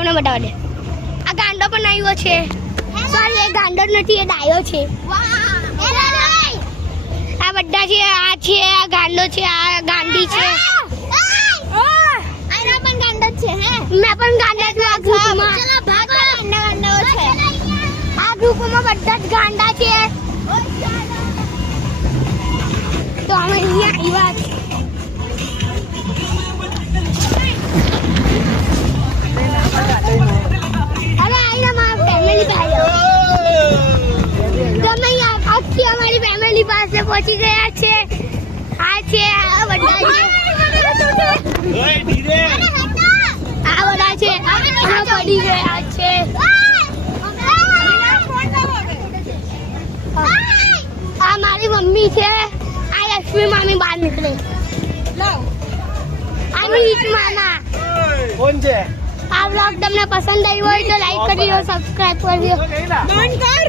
એમને બતાવવા દે. આ ગાંડો પણ આવ્યો છે. સોરી, એ ગાંડો નથી, એ ડાયો છે. આ બધા છે, આ છે, આ ગાંડો છે, આ ગાંડી છે. આના પણ ગાંડો છે. મેં પણ ગાંડા છું આ ગ્રુપમાં. આ ગ્રુપમાં બધા જ ગાંડા છે. તો અમે અહીંયા આવ્યા. હવે આઈને મારા ફેમિલી પાસે તમે આખી અમારી ફેમિલી પાસે પહોંચી ગયા છે. આ છે આ બધા છે, આ બધા છે, અમે પડી ગયા છે. આ મારી મમ્મી છે. આ લક્ષ્મી મામી બહાર નીકળે. આ મીત મામા. કોણ છે? આ બ્લોગ તમને પસંદ આવ્યો હોય તો લાઈક કરી દો, સબસ્ક્રાઇબ કરી દો. બંધ કર.